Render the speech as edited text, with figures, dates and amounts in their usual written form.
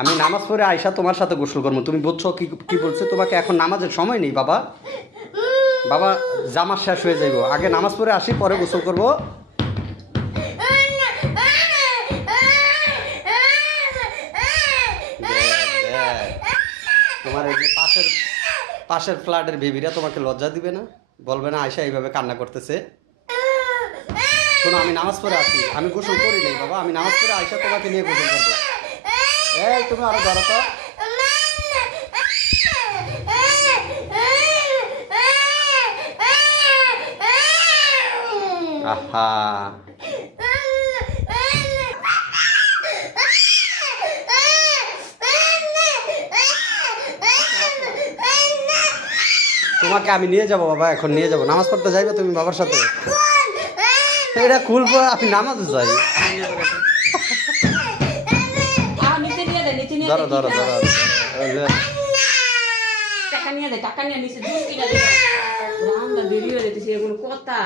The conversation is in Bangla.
আমি নামাজ পড়ে আয়সা তোমার সাথে গোসল করবো, তুমি বুঝছো কি কি বলছো? তোমাকে এখন নামাজের সময় নেই বাবা। বাবা জামা শেষ হয়ে যাইব, আগে নামাজ পড়ে আসি, পরে গোসল করবো। তোমার এই যে পাশের ফ্ল্যাটের বেবিরা তোমাকে লজ্জা দিবে না? বলবে না আয়সা এইভাবে কান্না করতেছে? শোনো, আমি নামাজ পড়ে আসি, আমি গোসল করি নাই বাবা, আমি নামাজ পড়ে আয়সা তোমাকে নিয়ে গোসল করবো। এই তুমি আরো ধরো তো। আহা, তোমাকে আমি নিয়ে যাবো বাবা, এখন নিয়ে যাবো। নামাজ পড়তে যাইবে তুমি বাবার সাথে? এটা খুলবো, আমি নামাজে যাই। ধরো ধরো ধরো, টাকা নিয়ে দে, টাকা নিয়ে নিচে দুধ কিনা দে। রান্না দেরি হয়ে যেতেছে, এগুলো কথা